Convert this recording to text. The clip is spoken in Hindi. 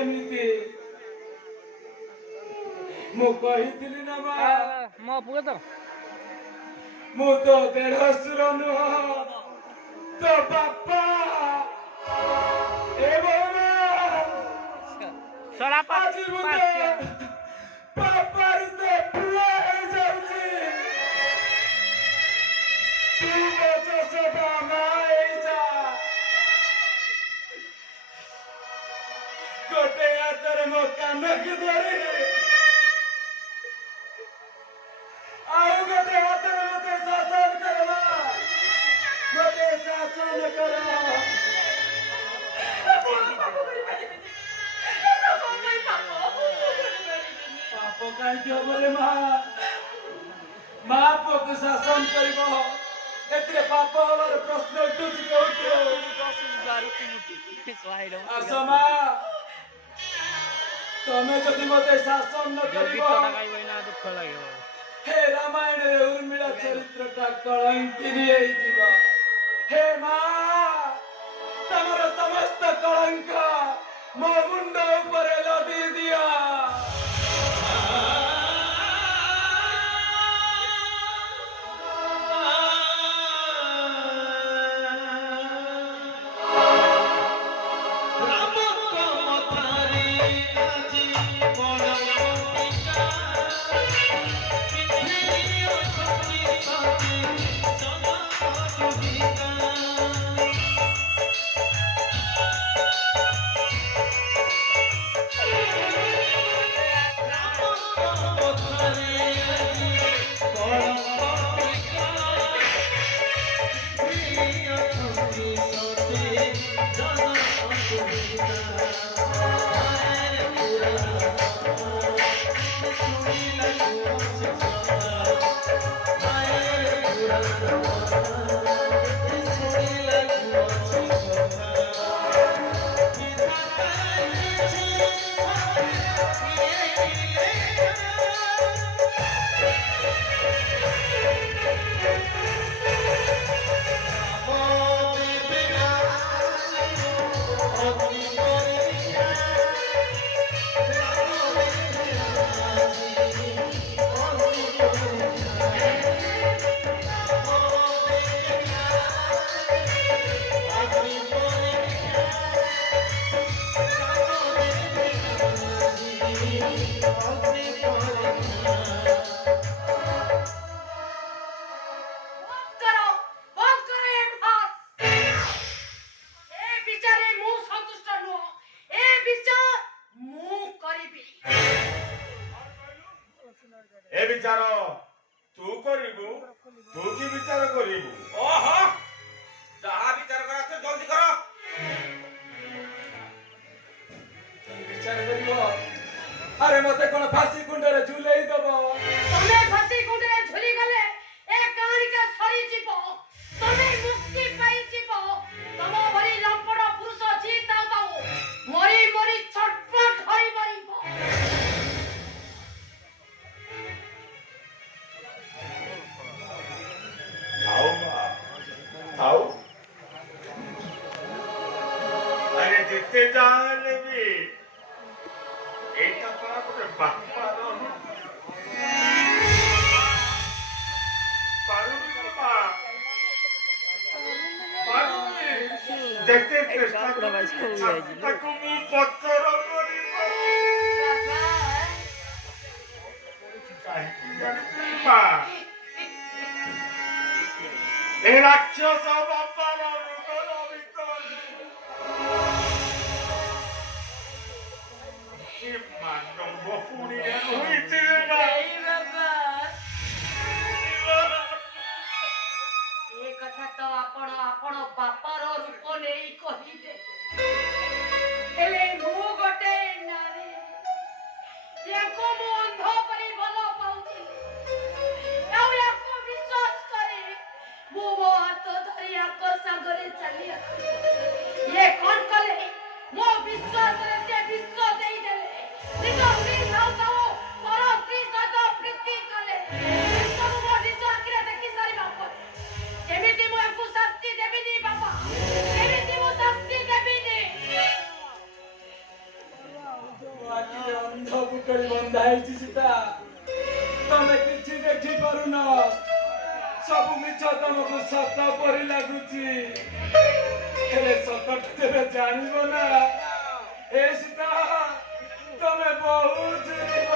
केमिति मु कहिथिली ना मा मो पुगे तो मु तो देढसुर नुह तो बापा ए बोला सड़ा पास आज मुझे पापा से पुआ हो जाउची तू बचो से बामा जा गोटे हाथरे मो कानक धरी आउ गोटे हाथरे मते शासन करवा मते शासन करा पाप कहीं बोले माँ पुक शासन कर पाप हमारे प्रश्न उठुची आसमा तमें जदि मते शासन न करिबो दुख लगे हे रामायण रे उर्मिला चरित्रटा कलंकिनी होइजिबा हे माँ तमर समस्त कलंक मो मुंड ऊपर लदी दिया ए विचार तू करिबू तू की विचार करिबू ओहो जहा विचार करा तो जल्दी करो विचार करिबो अरे मते कोन फांसी कुंडरे झुलेई दबो तमे फांसी कुंडरे झुली गले ए कहानी का सरी जीवो तमे मुक्ति पाई जीवो तमो भरी लंपड़ पुरुष जीता दाओ मरी मरी छटपट होई मरिबो आओ अरे जितने जाने भी एक अपना कोई बापा रो देखते चेष्टा ताकू मु पत्थर करी बाबा ए राक्षस बापार हृदय ভিতর কি মানব পুরিয়া হইছে না এই বাবা এই কথা তো আপন আপন বাপার রূপ নেই কহিদে হেলে মু গটে নারী ইয়াকো মু অন্ধ পরি ভাল পাউছি ଆଉ ୟାକୁ ବିଶ୍ୱାସ କରି ମୁଁ ମୋ ହାତ ଧରି ୟାଙ୍କ ସାଙ୍ଗରେ ଚାଲି ଆସିଲି ଇଏ କଣ କଲେ ମୋ ବିଶ୍ୱାସରେ ସେ ବିଶ୍ୱାସ ଦେଇଦେଲେ ନିଜ ସ୍ତ୍ରୀ ସହିତ ପର ସ୍ତ୍ରୀ ସହିତ ପ୍ରୀତି କଲେ ସବୁ ମୋ ନିଜ ଆଖିରେ ଦେଖି ସାରିବା ପରେ କେମିତି ମୁଁ ୟାଙ୍କୁ ଶାସ୍ତି ଦେବିନି ବାପା କେମିତି ମୁଁ ଶାସ୍ତି ଦେବିନି ବନ୍ଧା ହେଇଛି ସୀତା ତମେ କିଛି ଦେଖି ପାରୁନ ସବୁ ମିଛ ତମକୁ ସତ ପରି ଲାଗୁଛି ହେଲେ ସତଟା ଯେବେ ଜାଣିବ ନା ଏ ସୀତା ତମେ ବହୁତ